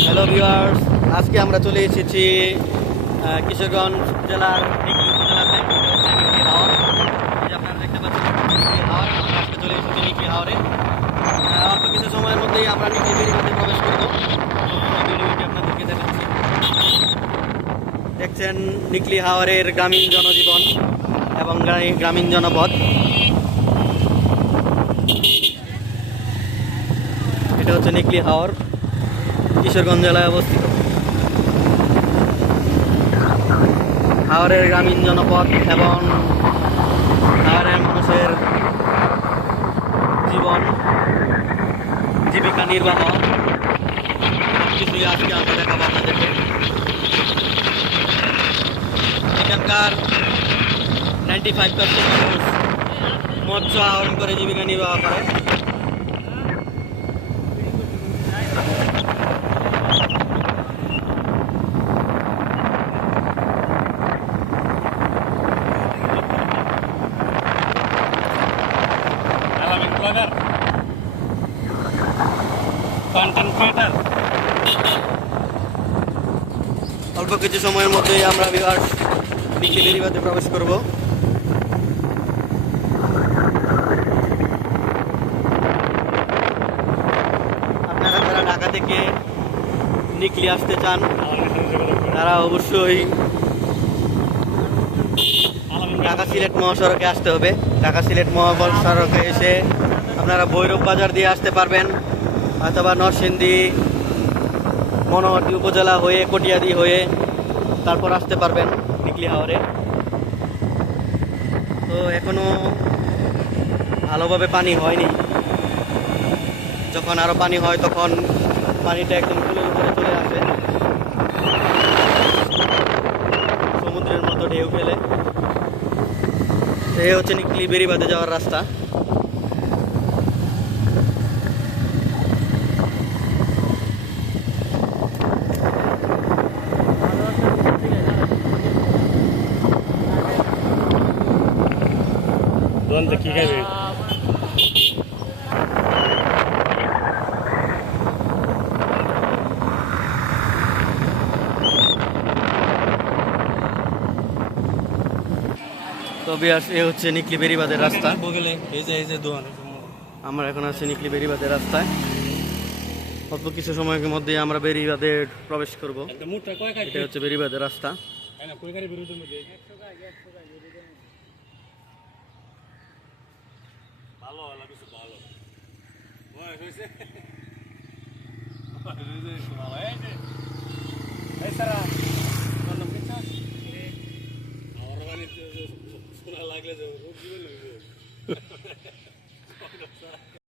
Hello viewers, আজকে আমরা চলে এসেছি কিশোরগঞ্জ জেলার নিকলি উপজেলাতে। এটা হচ্ছে নিকলি হাওর। এই যে আপনারা দেখতে পাচ্ছেন নিকলি হাওর। আমরা আজকে চলে এসেছি নিকলি হাওরে। অল্প কিছু সময়ের মধ্যেই আমরা নিকলি বেড়িবাঁধে প্রবেশ করবো। সম্পূর্ণ ভিডিওটি আপনাদেরকে দেখাচ্ছি। দেখছেন নিকলি হাওরের গ্রামীণ জনজীবন এবং গ্রামীণ জনপদ। এটা হচ্ছে নিকলি হাওর, কিশোরগঞ্জ জেলায় অবস্থিত। হাওরের গ্রামীণ জনপদ এবং হাওরের মানুষের জীবন জীবিকা নির্বাহ সবকিছুই আজকে আমরা দেখাবো আপনাদেরকে। এখানকার 95% মানুষ মৎস্য আহরণ করে জীবিকা নির্বাহ করে। অল্প কিছু সময়ের মধ্যেই আমরা ভিউয়ার্স নিকলি বেড়িবাঁধে প্রবেশ করব। আপনারা যারা ঢাকা থেকে নিকলি আসতে চান তারা অবশ্যই ঢাকা সিলেট মহাসড়কে আসতে হবে। ঢাকা সিলেট মহাসড়কে এসে আপনারা ভৈরব বাজার দিয়ে আসতে পারবেন, অথবা নরসিংদী মনোহরদী উপজেলা হয়ে কটিয়াদি হয়ে তারপর আসতে পারবেন নিকলি হাওরে। তো এখনো ভালোভাবে পানি হয়নি। যখন আরো পানি হয় তখন পানিটা একদম কুলের উপরে চলে আসে, সমুদ্রের মতো ঢেউ ফেলে। এই হচ্ছে নিকলি বেড়িবাঁধে যাওয়ার রাস্তা। কি খাবে? তো বিয়াস, এ হচ্ছে নিকলি বেড়িবাঁধের রাস্তা। এই যে দোয়ান আমরা এখন আছি নিকলি বেড়িবাঁধের রাস্তায়। অল্প কিছু সময়ের মধ্যেই আমরা বেড়িবাঁধে প্রবেশ করব। এটা হচ্ছে বেড়িবাঁধের রাস্তা। ভালো লাগছে, ভালো লাগলে